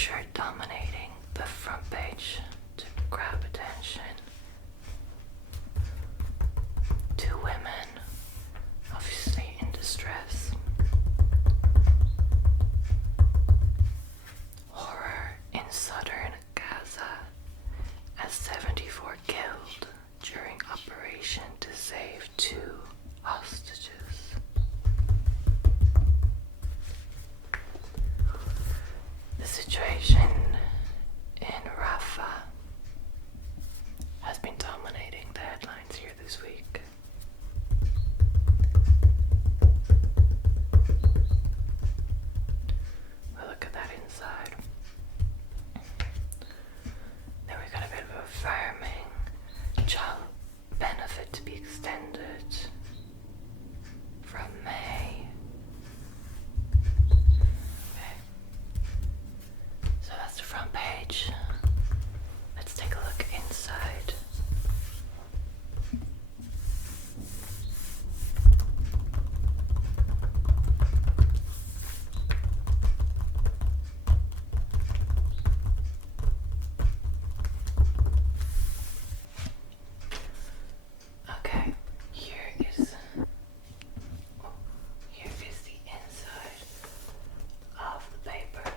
picture dominating the front page to grab attention. Two women, obviously in distress. Horror in southern Gaza, as 74 killed during operation to save two hostages. The situation in Rafah has been dominating the headlines here this week. We'll look at that inside. Then we got a bit of a farming child benefit to be extended from May. Okay. So that's the front page. Let's take a look inside. Okay, here is the inside of the paper.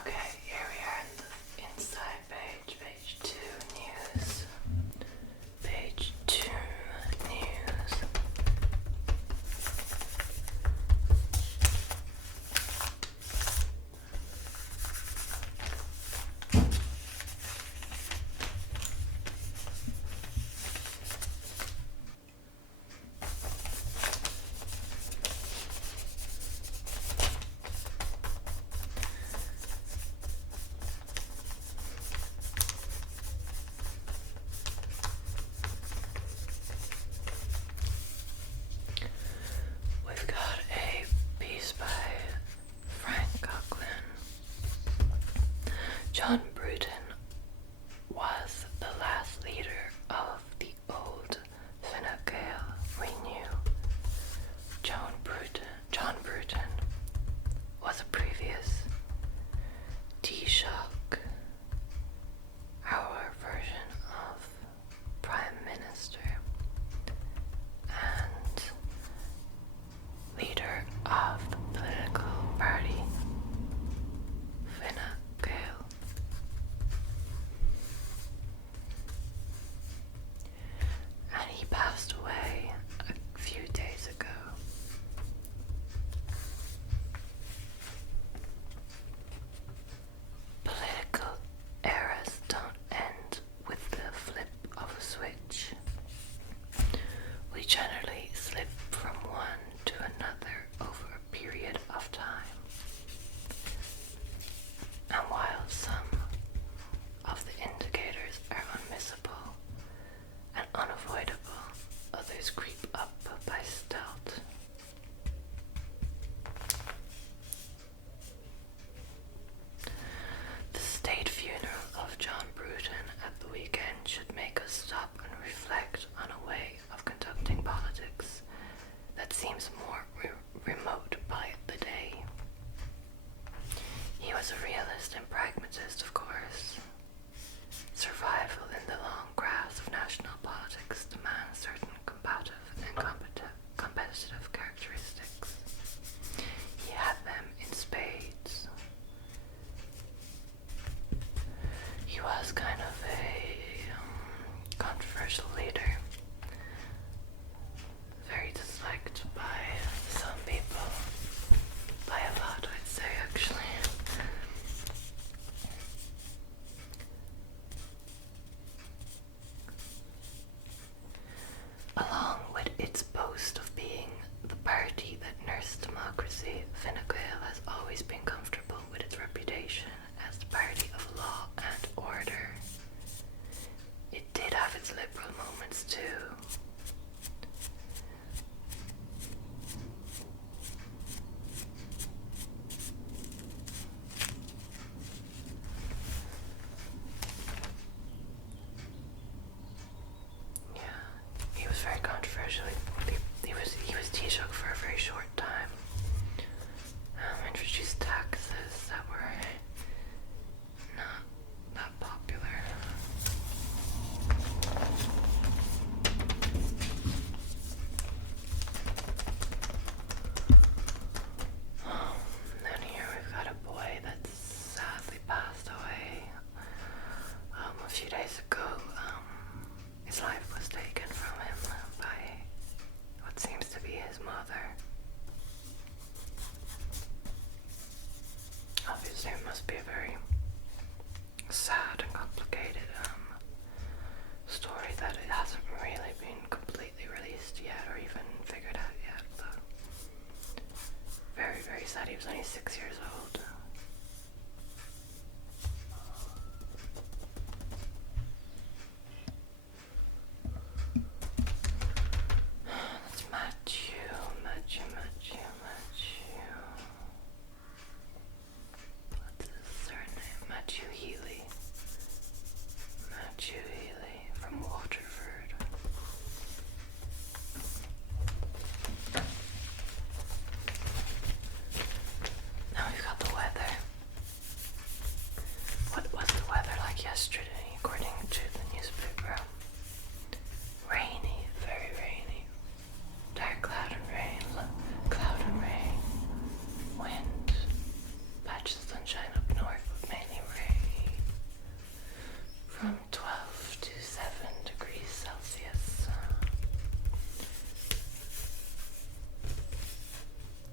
Okay, here we are in the inside page, page 2 news. Page 2 news. We've got a piece by Frank Coughlin. John Bruton was the last leader of the old Fine Gael we knew. John Bruton was a previous Taoiseach, our version of Prime Minister, and leader of the political party Fine Gael. And he passed away a few days ago. see, Venezuela has always been comfortable with its reputation as the party of law and order. It did have its liberal moments too. Yeah, he was very controversial. He was Taoiseach for a very short time. Introduced taxes that were not that popular. Then here we've got a boy that sadly passed away a few days ago. His life was taken from him by what seems to be his mother. Obviously, it must be a very sad and complicated story that it hasn't really been completely released yet or even figured out yet, but very, very sad. He was only 6 years old. That's Matthew. What's his surname? Matthew Healy. From Waterford. Now we've got the weather. What was the weather like yesterday, according to the newspaper? Rainy, very rainy. Dark cloud and rain, wind, patches of sunshine up north, but mainly rain. From 12 to 7 degrees Celsius.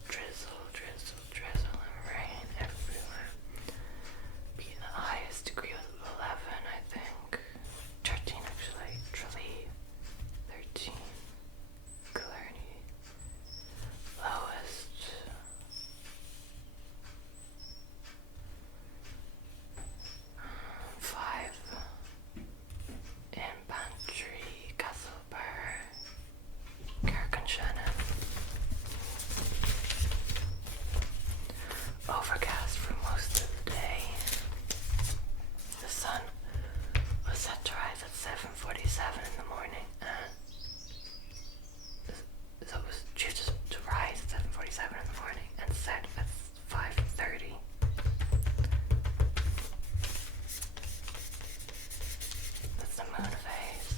Drizzle, and rain everywhere. Be the highest degree of 11, I think. 13 actually. Tralee. 13. Killarney. Lowest. 5. In Bantry, Castlebar, Carrick-on-Shannon. Overcast for most of the day. The sun was set to rise at 7:47 in the morning, and so it was due to rise at 7:47 in the morning and set at 5:30. That's the moon phase.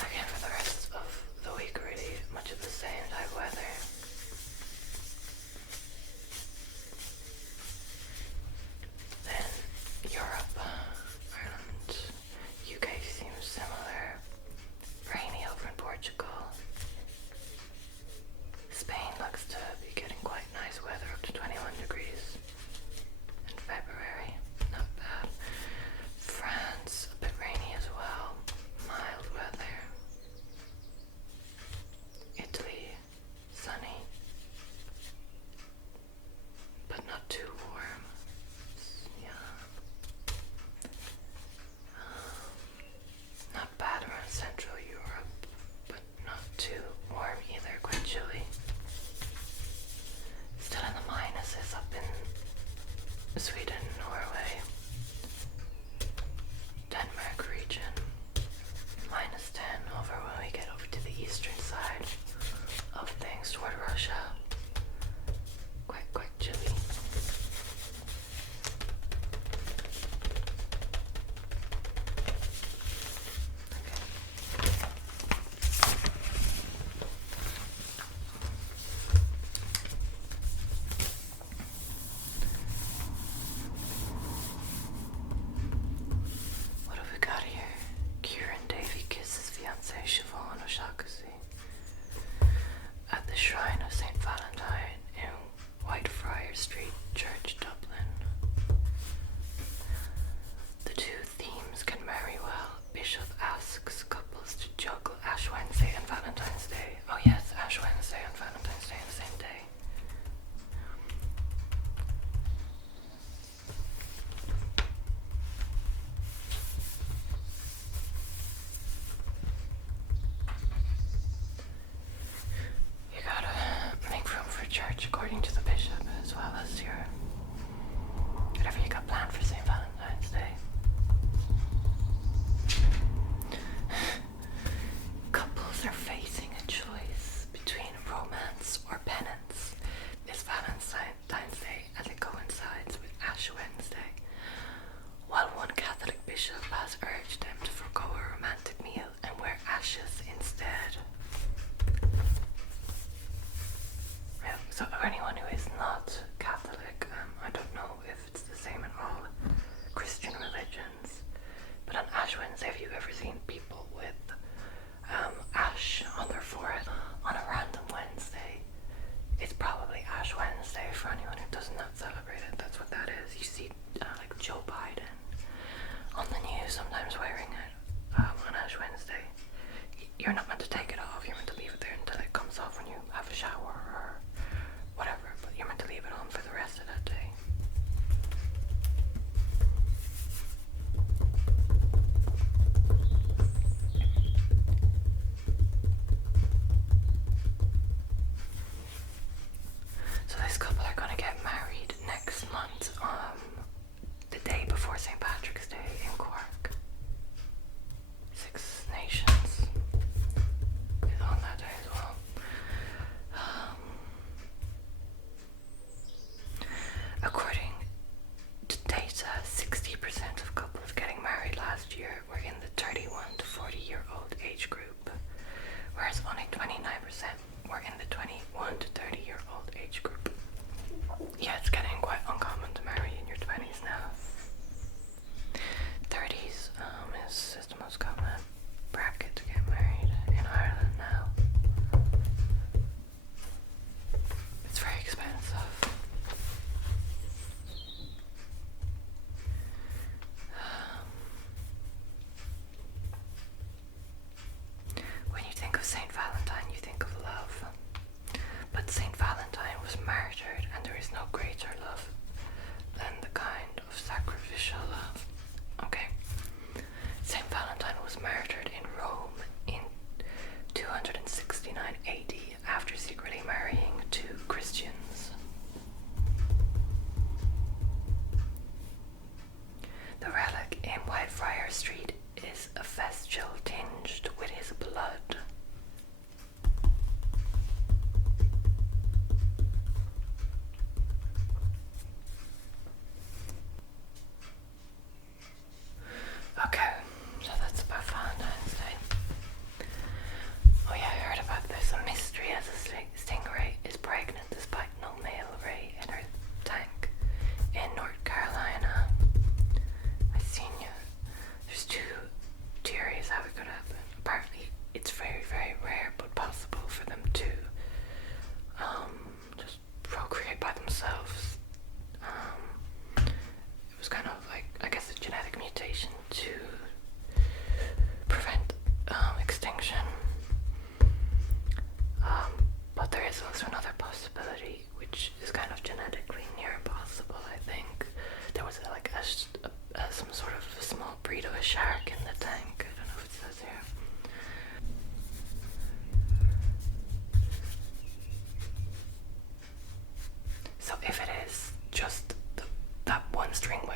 Again, for the rest of the week, really much of the same type weather. Then Europe, Ireland, UK seems similar. Rainy over in Portugal. Spain looks to be getting quite nice weather, up to 21 degrees in February. Not bad. France, a bit rainy as well. Mild weather. Italy, sunny, but not too warm. Yeah. Not bad around Central Europe, but not too warm either, quite chilly. Still in the minuses up in Sweden, Norway, Denmark region. -10 over when we get over to the eastern side of things toward Russia. Quite chilly. for anyone who is not Catholic, I don't know if it's the same in all Christian religions, but on Ash Wednesday, have you ever seen people with ash on their forehead on a random Wednesday? It's probably Ash Wednesday for anyone who does not celebrate it. That's what that is. You see like Joe Biden on the news sometimes wearing it on Ash Wednesday. You're not meant to take it off, you're meant to leave it there until it comes off when you have a shower or whatever, but you're meant to leave it on for the rest of that day. So this couple are going to get married next month, the day before St. Patrick's Day in Cork. Six Nations is on that day as well. According to data, 60% of couples getting married last year were in the 31 to 40-year-old age group, whereas only 29% were in the 21 to 30-year-old age group. Yeah, it's getting quite uncommon to marry in your 20s now. 30s is the most common bracket to get married in Ireland now. It's very expensive. When you think of Saint Valentine, you think of love. But Saint Valentine was martyred, and there is no greater love than the kind of sacrificial love. Okay. Saint Valentine was martyred in Rome in 269 AD after secretly marrying two Christians. The relic in Whitefriars Street is a vesture tinged with his blood. Okay, so that's about Valentine's Day. Oh yeah, I heard about this. A mystery as a stingray is pregnant despite no male ray in her tank in North Carolina. I seen you. There's two theories how it could happen. Apparently, it's very, very rare but possible for them to just procreate by themselves. It was kind of like, I guess, a genetic mutation to prevent extinction. But there is also another possibility, which is kind of genetically near impossible, I think. There was some sort of a small breed of a shark in the tank. I don't know if it says here. So if it is just that one stingray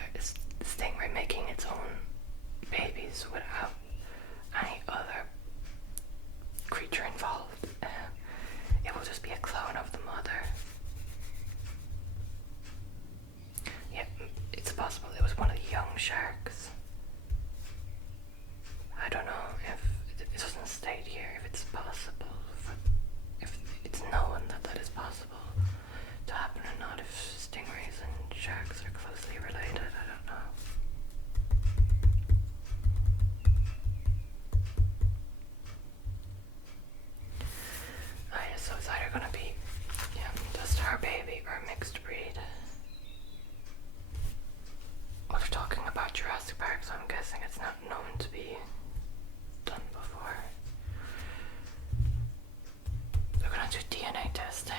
making its own babies without any other creature involved, it will just be a clone of the mother. Yeah, it's possible it was one of the young sharks. I don't know if it doesn't state here if it's possible, if it's known that is possible to happen or not, if stingrays and sharks are closely related, I don't know. Oh yeah, so it's either gonna be a star baby or a mixed breed. Well, they're talking about Jurassic Park, so I'm guessing it's not known to be done before. They're gonna do DNA testing.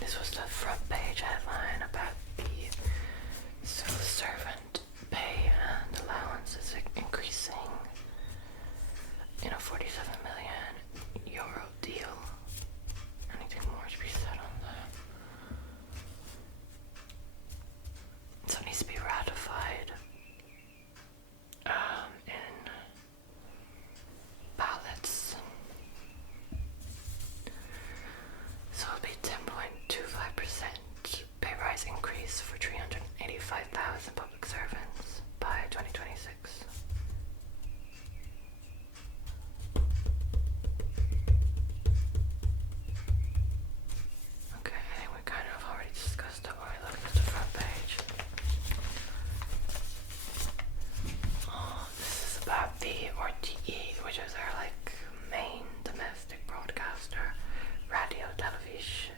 This was the front page headline about the civil servant pay and allowances RTE, which is our like main domestic broadcaster, Radio Television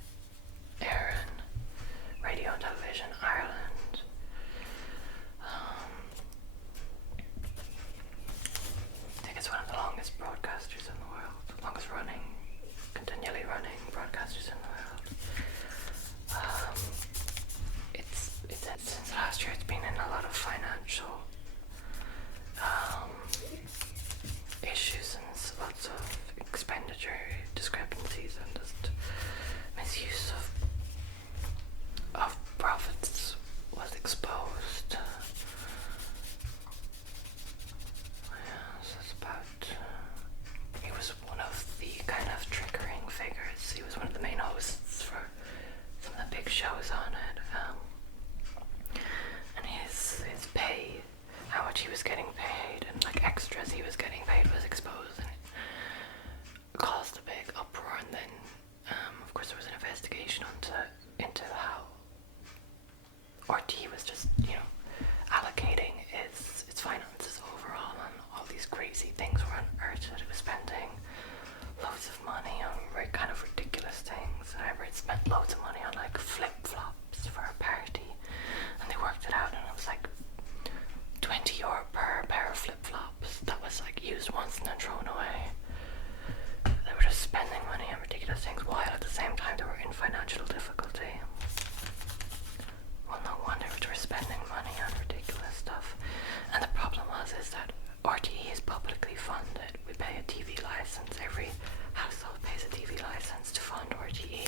Éireann, Radio and Television Ireland. I think it's one of the longest broadcasters in the world, longest running, continually running broadcasters in the world. Since last year, it's been in a lot of financial issues and lots of expenditure discrepancies and just misuse of profits was exposed. So it's about he was one of the kind of triggering figures. He was one of the main hosts for some of the big shows on it. And his pay, how much he was getting paid, and like extras he was getting paid was exposed, and it caused a big uproar. And then, of course, there was an investigation into how RT was just, allocating its finances overall, and all these crazy things were unearthed. It was spending loads of money on very kind of ridiculous things. I remember it spent loads of money on like flip-flops for a party, and they worked it out, and it was like €20 per pair of flip-flops that was like used once and then thrown away. They were just spending money on ridiculous things while at the same time they were in financial difficulty. Well, no wonder they were spending money on ridiculous stuff. And the problem is that RTE is publicly funded. We pay a TV license. Every household pays a TV license to fund RTE.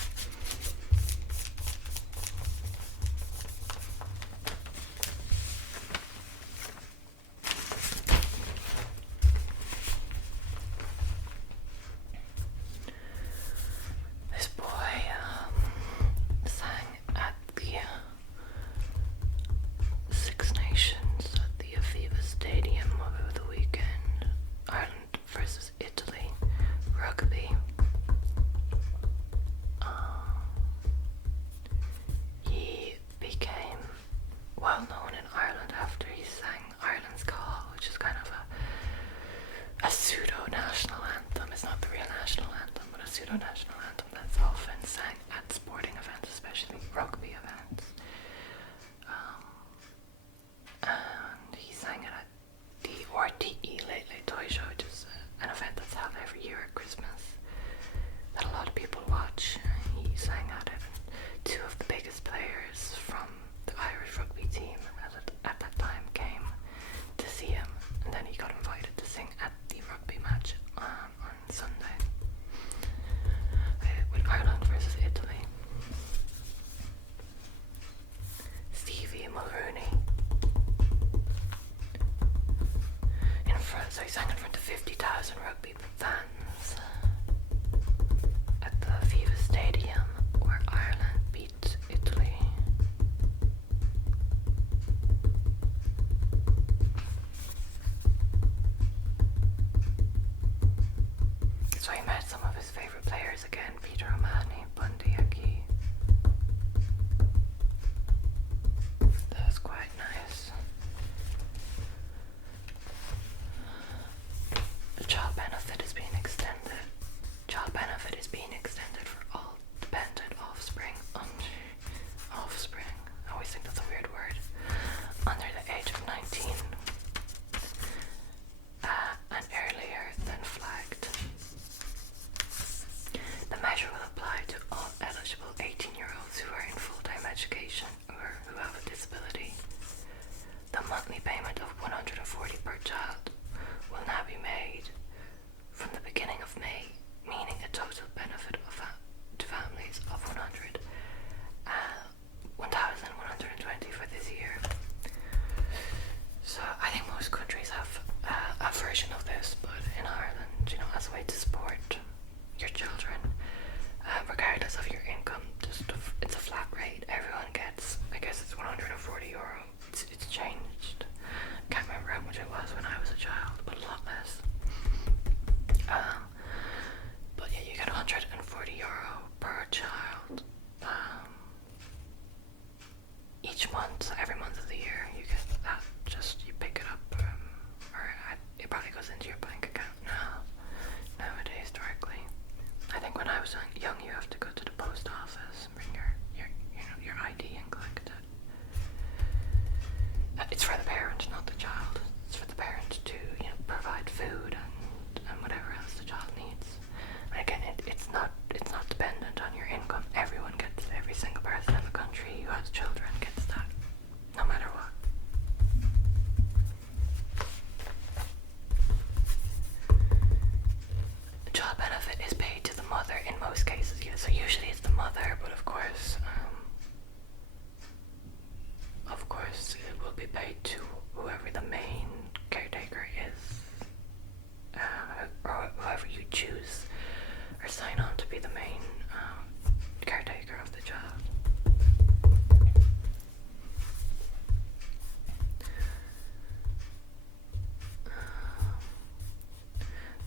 This boy sang at the Six Nations at the Aviva Stadium over the weekend. Ireland versus Italy rugby. He became well known in Ireland after he sang Ireland's Call, which is kind of a pseudo-national anthem. It's not the real national anthem, but a pseudo-national anthem that's often sang at sporting events, especially rugby events. And he sang it at the RTE Late Late Toy Show, which is an event that's held every year at Christmas that a lot of people watch. He sang at it, and two of the biggest players from the Irish rugby team at that time came to see him, and then he got invited to sing at the rugby match on Sunday with Ireland versus Italy. Stevie Mulrooney so he sang in front of 50,000 rugby fans at the Aviva Stadium where Ireland beat Italy. So he met some of his favourite players again, Peter O'Mahony, Bundy Aki. That's quite nice. The child benefit is being extended. Child benefit is being extended for all dependent offspring. Offspring. I always think that's a weird word. Under the age of 19. And earlier than flagged. The measure will apply to all eligible 18-year-olds who are in full-time education or who have a disability. The monthly payment of €140 per child will now be made from the beginning of May, meaning a total benefit to families of 1,120 for this year. So I think most countries have a version of this, but in Ireland, as a way to support your children, regardless of your income, it's a flat rate. Everyone gets, I guess it's €140. It's changed. Can't remember how much it was when I was a child, but a lot less. But yeah, you get €140 per child each month. So every month of the year you get that. Just you pick it up, it probably goes into your it is paid to the mother in most cases, yeah. So usually it's the mother, but of course it will be paid to whoever the main caretaker is, or whoever you choose or sign on to be the main caretaker of the child.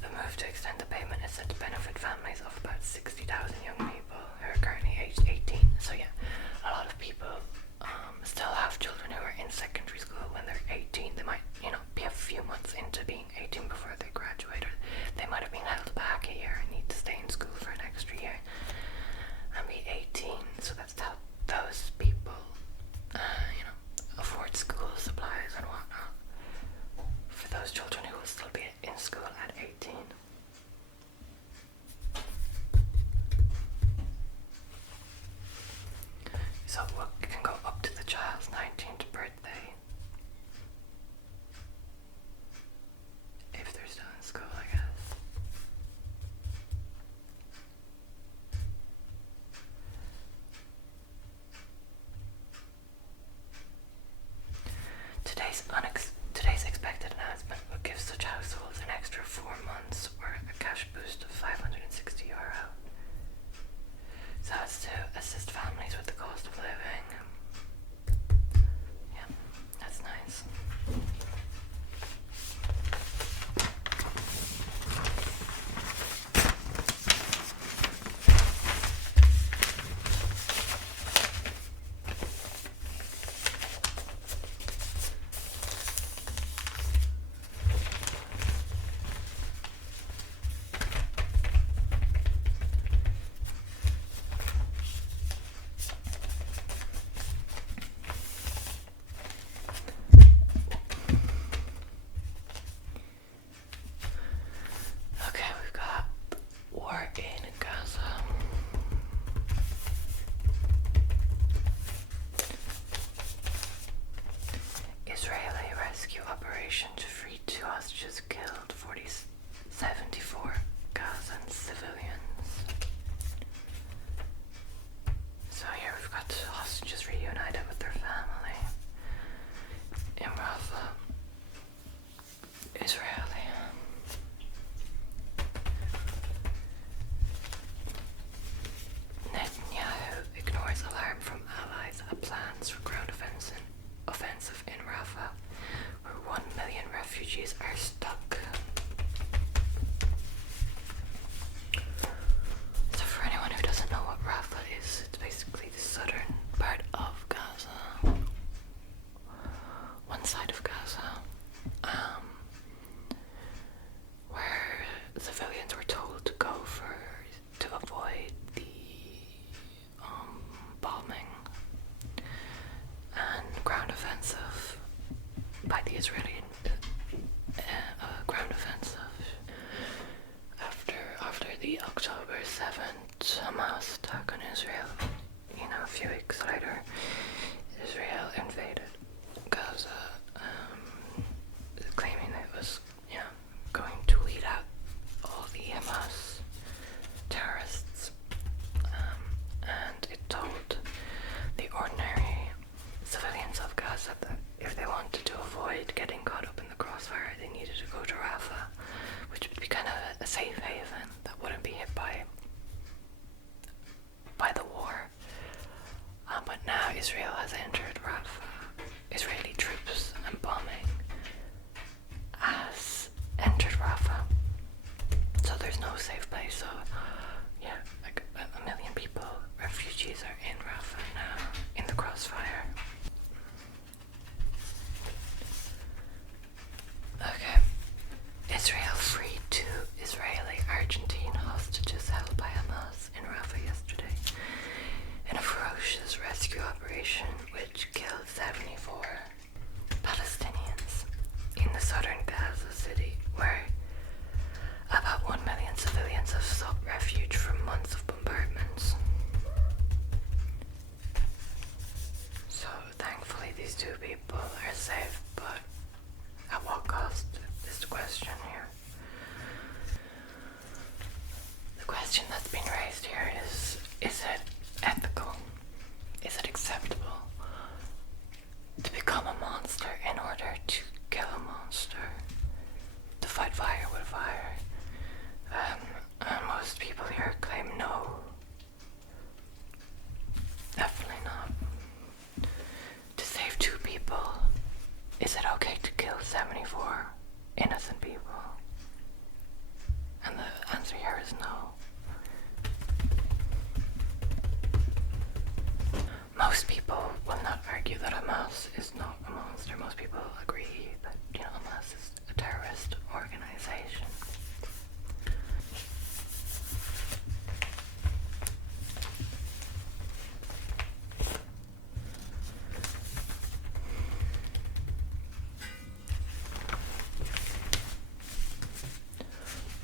The move to extend the payment is said to benefit families of about 60,000 young people who are currently aged 18. So yeah, a lot of people still have children who are in secondary school when they're 18. They might, be a few months into being 18 before they graduate, or they might have been held back a year and need to stay in school for an extra year and be 18. So that's to help those people, afford school supplies and whatnot for those children who will still be in school at 18. So what can go up to the child's 19th birthday if they're still in school, I guess. Today's expected announcement will give such households an extra 4 months or a cash boost of €560. So it's to assist families with the cost of living. Yeah, that's nice. Okay, we've got war in Gaza. Israeli rescue operation to free 2 hostages killed, 74 Gazan civilians. So here we've got hostages reunited with their family in Rafah, Israeli. Netanyahu ignores alarm from allies at plans for ground offensive in Rafah, where 1 million refugees are stuck. So for anyone who doesn't know what Rafah is, it's basically the southern part of Gaza. Is it okay to kill 74 innocent people? And the answer here is no. Most people will not argue that Hamas is not a monster. Most people agree that, Hamas is a terrorist organization.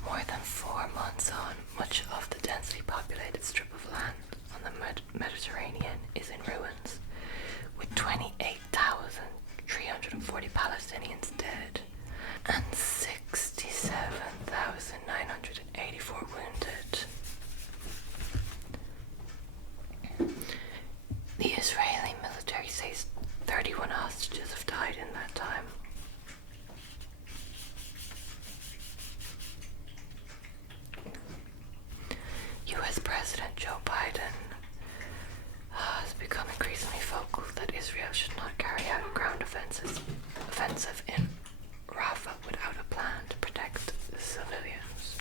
More than 4 months on, much of the densely populated strip of land on the Mediterranean is in ruins, with 28,340 Palestinians dead and 67,984 wounded. The Israeli military says 31 hostages have died in that time. US President Joe Biden has become increasingly vocal that Israel should not carry out a ground offensive in Rafah without a plan to protect the civilians.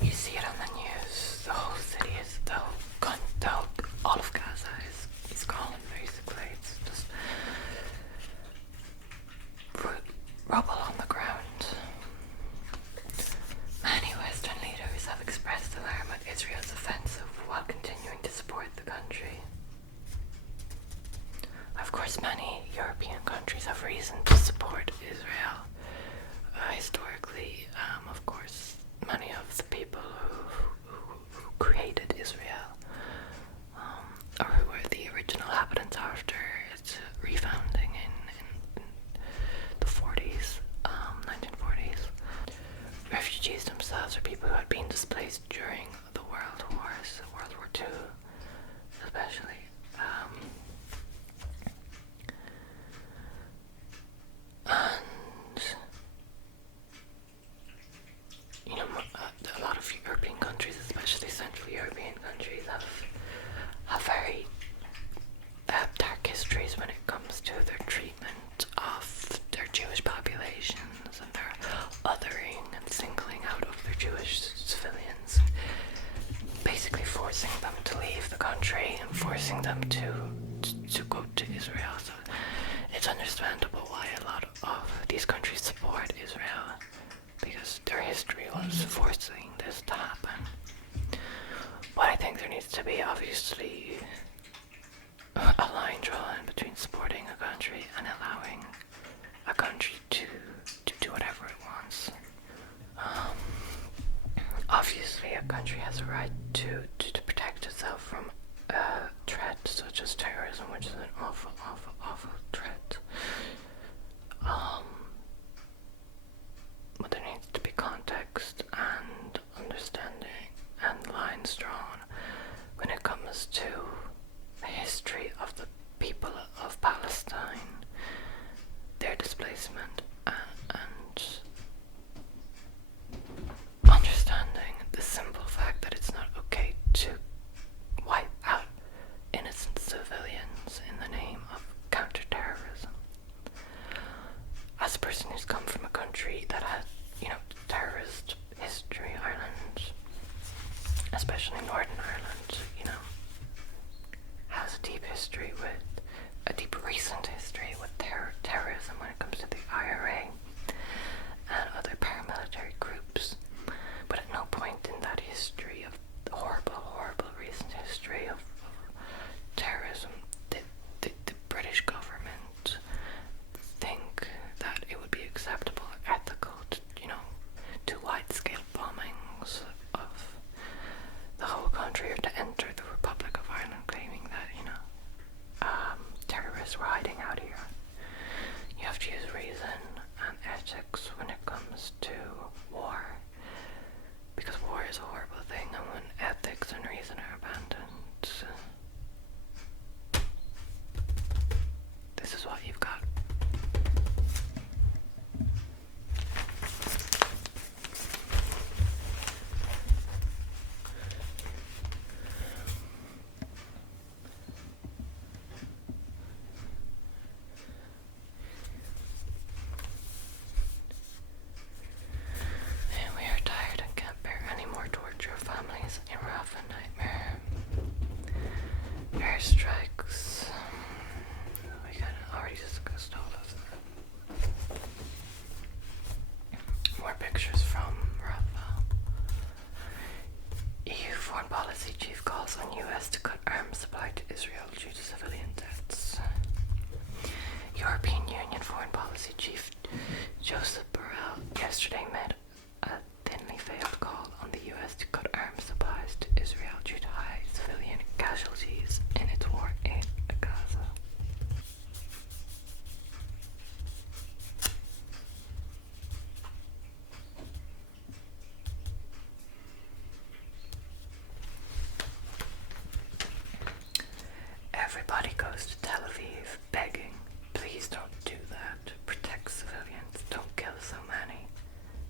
You see it on the news. The whole city is, all of Gaza is gone, basically. It's just rubble on the ground. Many Western leaders have expressed alarm at Israel's offensive while continuing to support the country. Of course, many European countries have reason to support Israel. Historically, of course, many of the people who created Israel, or who were the original inhabitants after its refounding in the 40s, 1940s. Refugees themselves are people who had been displaced during the World Wars, World War II especially. A lot of European countries, especially Central European countries, have very dark histories when it comes to their treatment of their Jewish populations and their othering and singling out of their Jewish civilians, basically forcing them to leave the country and forcing them to go to Israel. So it's understandable why a lot of these countries support Israel, because their history was forcing this to happen. But I think there needs to be, obviously, a line drawn between supporting a country and allowing a country to do whatever it wants. Obviously, a country has a right to protect itself from a threat such as terrorism, which is an awful, awful, awful threat. But there needs to be context and understanding and lines drawn when it comes to the history of the people of Palestine, their displacement, and understanding the simple fact that it's not okay to wipe out innocent civilians in the name of counterterrorism. As a person who's come from a country that had, terrorist history, Ireland, especially Northern Ireland, has a deep history recent history with terrorism when it comes to the IRA and other paramilitary groups. But at no point in that history of horrible, horrible recent history of terrorism did the British government think that it would be acceptable or ethical to, do wide-scale bombings of the whole country, or to enter the Republic of Ireland claiming that, terrorists were hiding out here. You have to Policy Chief Joseph Borrell yesterday made a thinly veiled call on the US to cut arms supplies to Israel due to high civilian casualties in its war in Gaza. Everybody goes to Tel Aviv begging, please don't do that. Protect civilians, don't kill so many.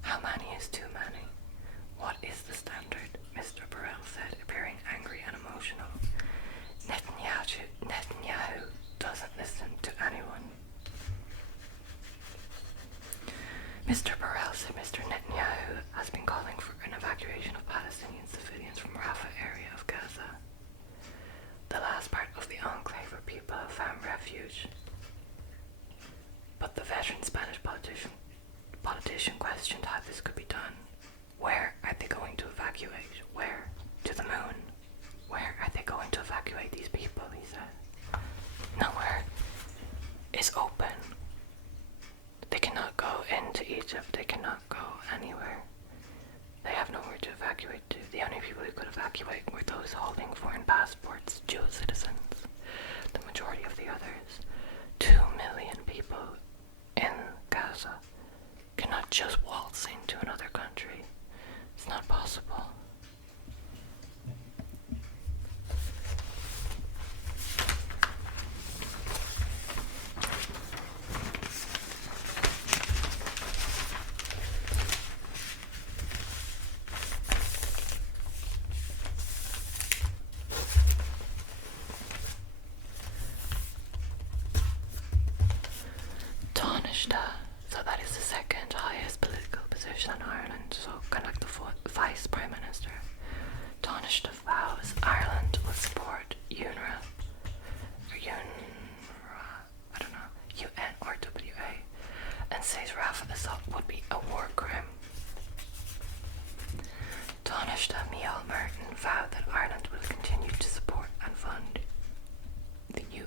How many is too many? What is the standard? Mr. Borrell said, appearing angry and emotional. Netanyahu doesn't listen to anyone. Mr. Borrell said Mr. Netanyahu has been calling for an evacuation of Palestinian civilians from Rafah area of Gaza, the last part of the enclave where people have found refuge. But the veteran Spanish politician questioned how this could be done. Where are they going to evacuate? Where? To the moon. Where are they going to evacuate these people, he said. Nowhere is open. They cannot go into Egypt. They cannot go anywhere. They have nowhere to evacuate to. The only people who could evacuate were those holding foreign passports, dual citizens. The majority of the others, 2 million people in Gaza, cannot just waltz into another country. It's not possible. So that is the second highest political position in Ireland, so kind of like the Vice Prime Minister. Taoiseach vows Ireland will support UNRWA, I don't know, UNRWA, and says Rafah assault would be a war crime. Taoiseach Micheál Martin vowed that Ireland will continue to support and fund the UNRWA.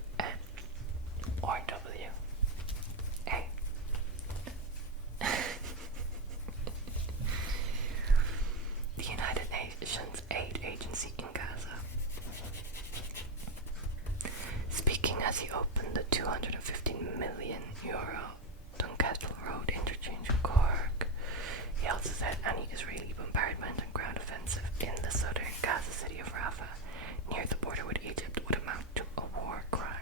The United Nations Aid Agency in Gaza. Speaking as he opened the €250 million Dunkettle Road interchange with Cork, he also said any Israeli bombardment and ground offensive in the southern Gaza city of Rafah, near the border with Egypt, would amount to a war crime.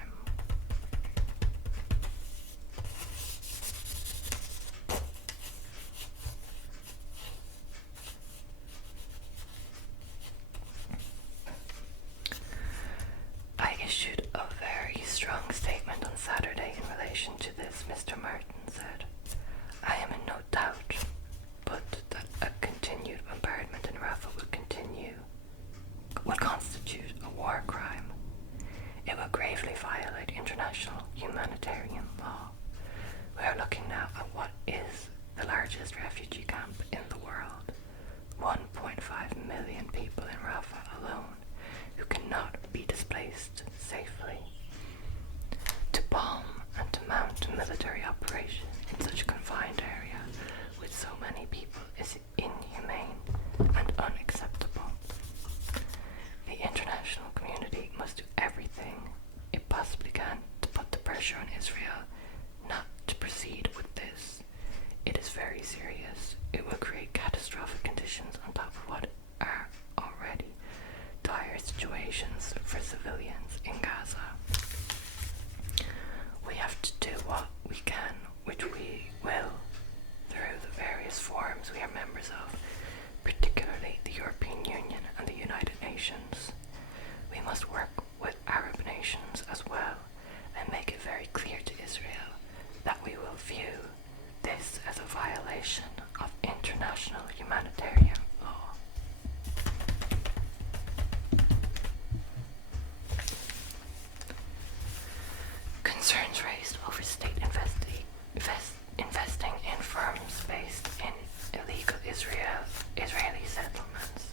I issued a very strong statement on Saturday in relation to this, Mr. Martin said. I am in no doubt, but that a continued bombardment in Rafah would constitute a war crime. It would gravely violate international humanitarian law. We are looking now at what is the largest refugee camp in the world. 1.5 million people in Rafah alone who cannot be displaced safely. To bomb and to mount a military operation in such a confined area with so many people is inhumane and unacceptable. The international community must do everything it possibly can to put the pressure on Israel not to proceed with this. It is very serious. It will create catastrophic conditions on top of what are already dire situations for civilians in Gaza. We have to do what we can, which we will, through the various forums we are members of, particularly the European Union and the United Nations. We must work with Arab nations as well and make it very clear to Israel that we will view this as a violation of international humanitarian law. Concerns raised over state investing in firms based in illegal Israeli settlements.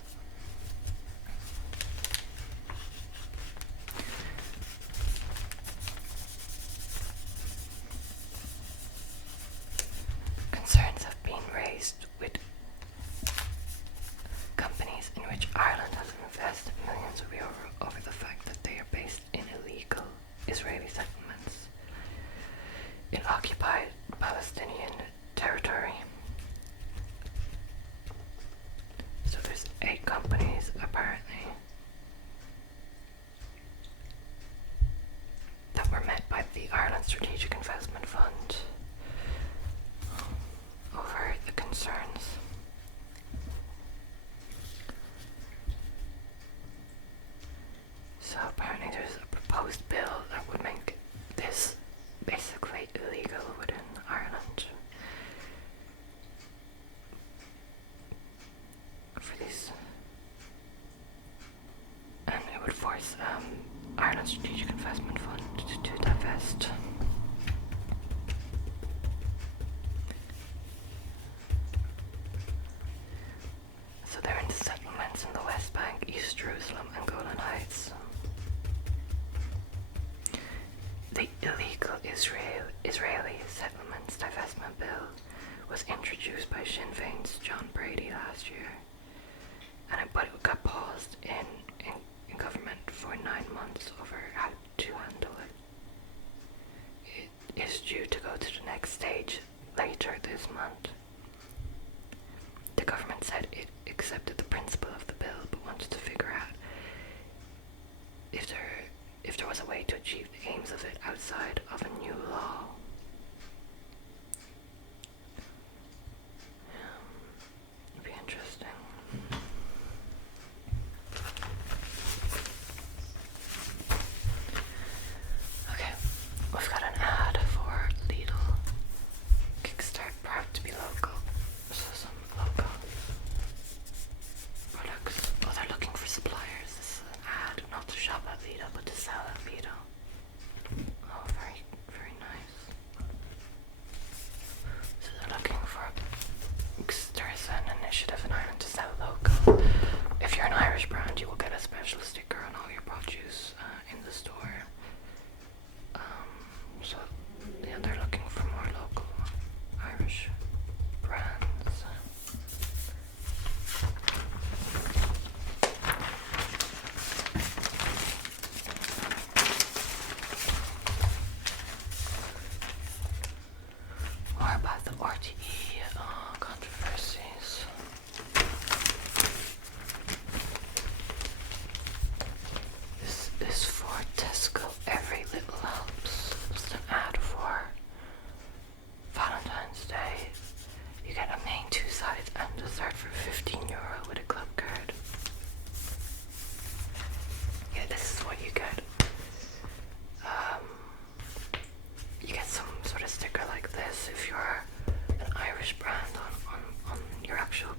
Israeli settlements in occupied Palestinian territory. So there's 8 companies apparently that were met by the Ireland Strategic Investment Fund over the concerns. So apparently there's a proposed bill that would make this basically illegal within Ireland for these, and it would force Ireland Strategic Investment Fund to divest. So they're in the settlements in the West Bank, East Jerusalem and Golan Heights. The illegal Israeli settlements divestment bill was introduced by Sinn Féin's John Brady last year, but it got paused in government for 9 months over how to handle it. It is due to go to the next stage later this month. The government said it accepted the principle of the bill but wanted to figure out if there was a way to achieve the aims of it outside of a new law. It'd be interesting. Okay, we've got an ad for Lidl. Kickstart proud to be local. So some local products. Oh, they're looking for suppliers. This is an ad, not to shop at Lidl, but to sell at Lidl. Oh, very, very nice. So they're looking for there's an initiative in Ireland to sell local. If you're an Irish brand, you will get a special sticker on all your produce in the store. So yeah, they're looking for more local Irish brands. More about the RTE controversies. This is for Tesco. Every little helps. It's an ad for Valentine's Day. You get a main, 2 sides and dessert for €15 with a club card. Yeah, this is what you get. You get some sort of sticker like this if you're an Irish brand on your actual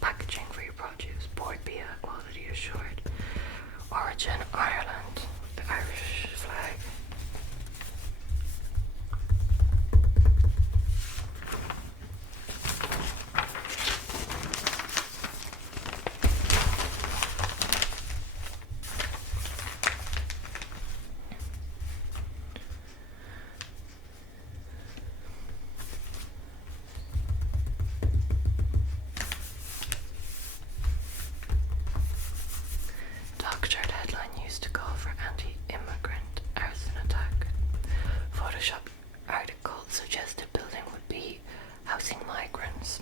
packaging for your produce. Board Bia, quality assured. Origin Ireland, the Irish flag. Doctored headline used to call for anti-immigrant arson attack. Photoshop article suggested building would be housing migrants.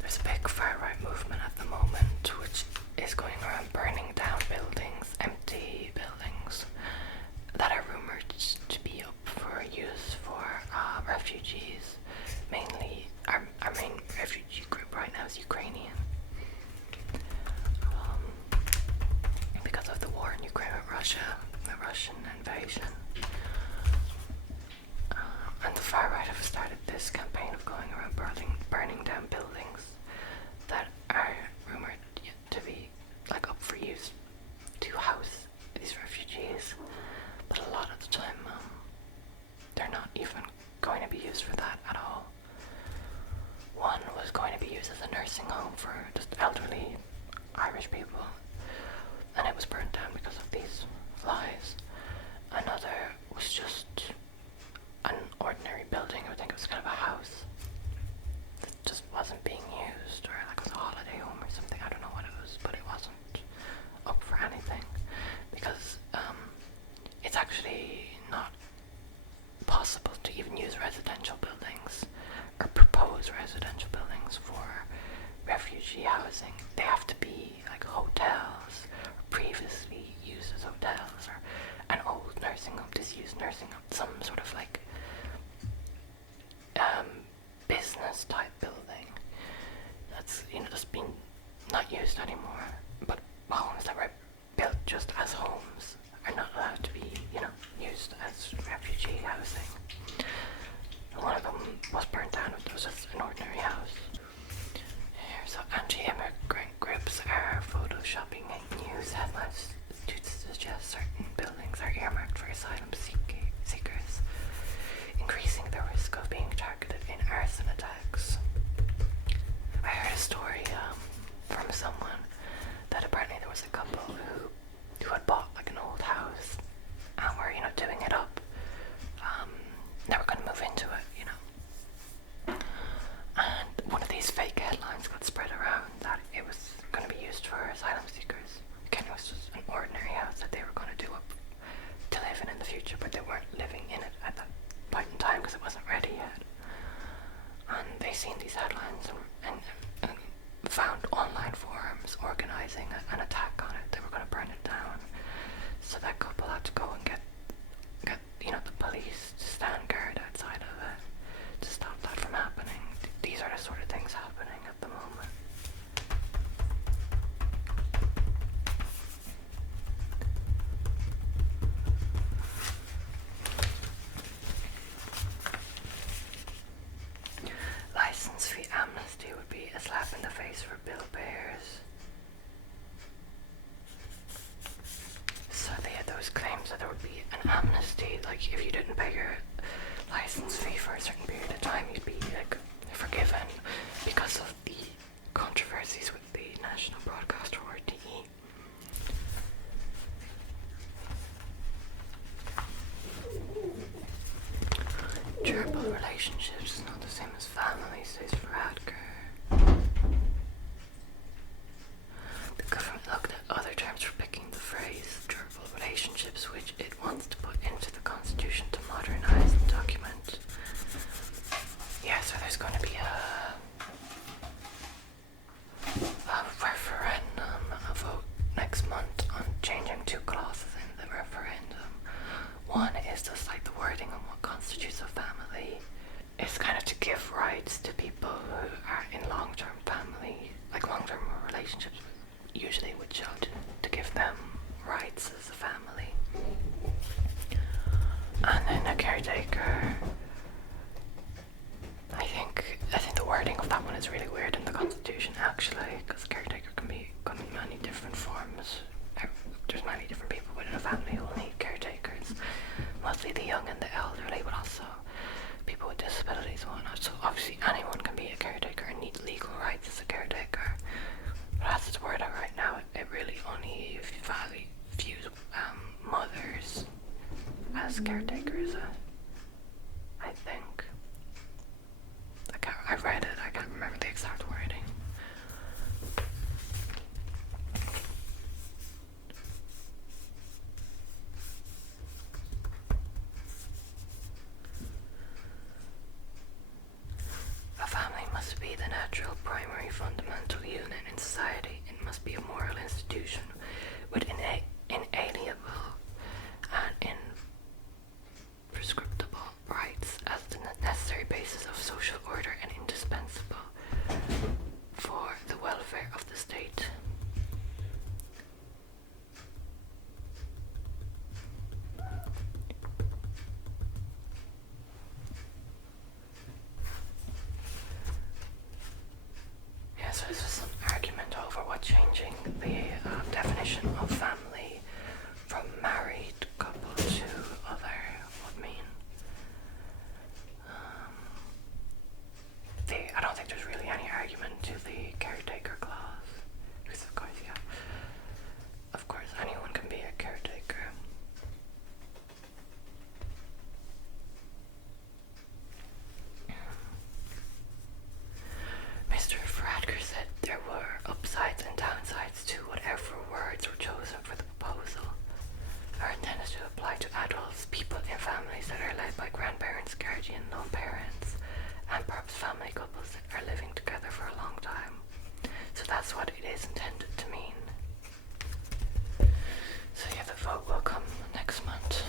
There's a big far-right movement at the moment which is going around burning down buildings, empty buildings that are rumored to be up for use for refugees. Mainly, our main refugee group right now is Ukrainian. Because of the war in Ukraine with Russia, the Russian invasion. And the far right have started this campaign of going around burning down buildings that are rumored to be up for use to house these refugees. But a lot of the time, they're not even going to be used for that at all. One was going to be used as a nursing home for just elderly Irish people, and it was burnt down because of these lies. Another was just an ordinary building. I think it was kind of a house that just wasn't being used, or it was a holiday home or something. I don't know what it was, but it wasn't up for anything because nursing home, some sort of like business type building that's just been not used anymore. But homes that were built just as homes are not allowed to be used as refugee housing. One of them was burnt down. It was just an ordinary house. So anti-immigrant groups are photoshopping news headlines to suggest certain buildings are earmarked for asylum seekers, increasing the risk of being targeted in arson attacks. I heard a story from someone that apparently there was a couple who had bought like an old house and were doing it up. They were going to move into it, and one of these fake headlines got spread around that it was going to be used for asylum seekers. Again, it was just an ordinary house that they were going to do up to live in the future, but they weren't living in it at that point in time because it wasn't ready yet. And they seen these headlines and found online forums organising an attack on it. They were going to burn it down. So that couple had to go and get the police to stand guard outside of it to stop that from happening. These are the sort of things happening at the moment. License fee amnesty would be a slap in the face for bill payers. So they had those claims that there would be an amnesty, like if you didn't pay your license fee for a certain period of time, you'd be like forgiven because of the controversies with the national broadcaster RTE. Durable relationships is not the same as family, says Radker. The government looked at other terms for picking the phrase durable relationships, which it wants to put into the constitution to modernize and document. Yeah, so there's going to be a referendum, a vote next month on changing two clauses in the referendum. One is just like the wording on what constitutes a family. It's kind of to give rights to people who are in long-term family, like long-term relationships, usually with children, to give them rights as a family. And then a caretaker. I think the wording of that one is really weird in the Constitution, actually, because caretaker can come in many different forms. There's many different people within a family who will need caretakers, mostly the young and the elderly, but also people with disabilities and whatnot. So obviously anyone can be a caretaker and need legal rights as a caretaker. But as it's worded out right now, it really only views mothers as caretakers, I think. I read it, I can't remember the exact wording. A family must be the natural, primary, fundamental unit in society. It must be a moral institution with inalienable and imprescriptible rights as the necessary basis of social order and indispensable for the welfare of the state. Yeah, so this was some argument over what changing the definition of family from married couple to other would mean. I don't think there's really any argument to the caretaker clause, because of course anyone can be a caretaker. Mr. Fradker said there were upsides and downsides to whatever words were chosen for the proposal. Are intended to apply to adults, people in families that are led by grandparents, guardian, non-parents, and perhaps family couples that are living together for a long time. So that's what it is intended to mean. So yeah, the vote will come next month.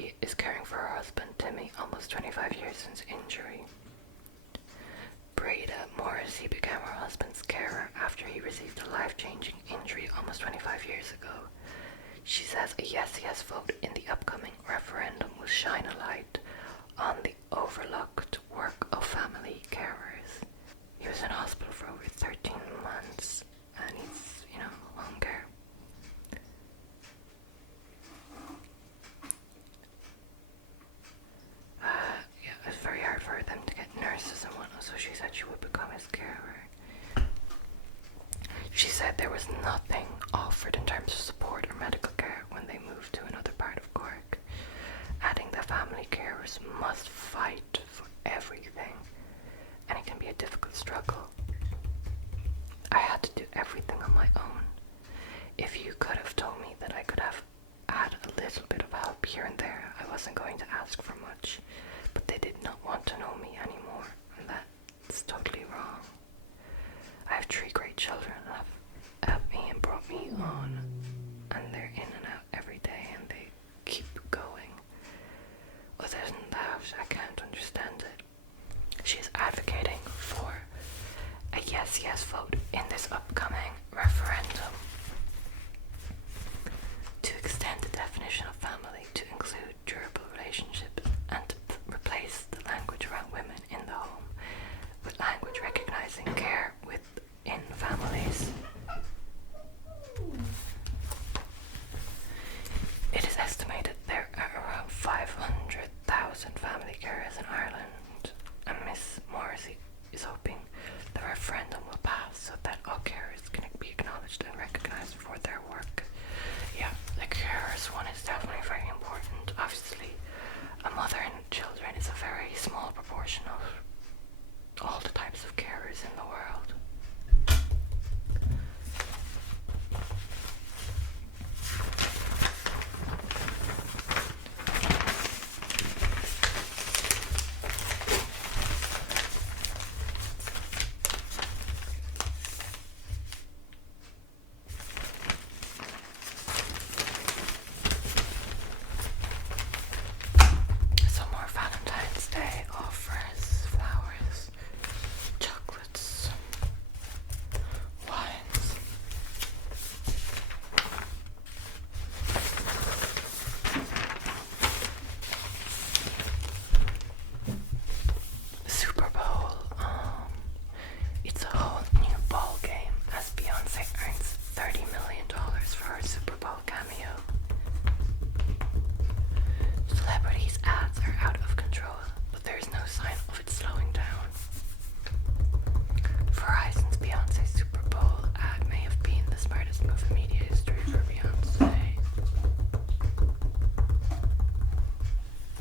Morrissey is caring for her husband Timmy, almost 25 years since injury. Breda Morrissey became her husband's carer after he received a life-changing injury almost 25 years ago. She says a yes-yes vote in the upcoming referendum will shine a light on the overlooked work of family carers. He was in hospital for over 13 months and he's, home care. It was very hard for them to get nurses and whatnot, so she said she would become his carer. She said there was nothing offered in terms of support or medical care when they moved to another part of Cork, adding that family carers must fight for everything, and it can be a difficult struggle. I had to do everything on my own. If you could have told me that I could have had a little bit of help here and there, I wasn't going to ask for much, but they did not want to know me anymore, and that's totally wrong. I have 3 great children and have helped me and brought me on, and they're in and out every day and they keep going. Other than that, I can't understand it. She is advocating for a yes-yes vote in this upcoming referendum to extend the definition of family to include durable relationships and to replace the language around women in the home with language recognizing care within families. It is estimated there are around 500,000 family carers in Ireland, and Miss Morrissey is hoping the referendum will pass so that all carers can be acknowledged and recognized for their work. Yeah, the carers one is definitely very important. Obviously, a mother and children is a very small proportion of all the types of carers in the world. Some more Valentine's Day offers, flowers, chocolates, wines. Super Bowl, it's a whole new ball game as Beyonce earns $30 million for her Super Bowl cameo. Celebrities' ads are out of control, but there is no sign of it slowing down. Verizon's Beyonce Super Bowl ad may have been the smartest move in media history for Beyonce.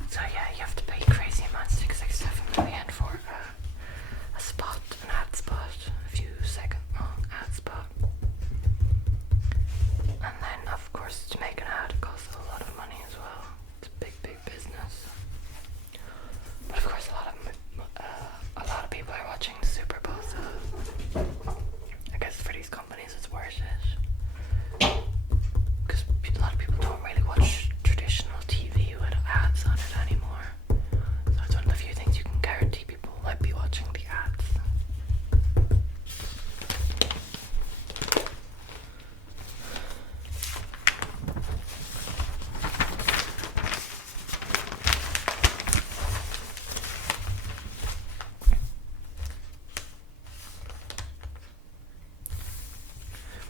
So yeah, you have to pay crazy amounts, $6 million for a spot, an ad spot, a few second long ad spot. And then of course to make an ad it costs a lot of money as well. It's a big business. But of course a lot of people are watching the Super Bowl, so I guess for these companies it's worth it. Because a lot of people don't really watch traditional TV with ads on it anymore. So it's one of the few things you can guarantee people might be watching the ads.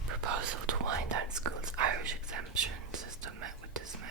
Proposal to wind down schools' Irish exemption system met with dismay.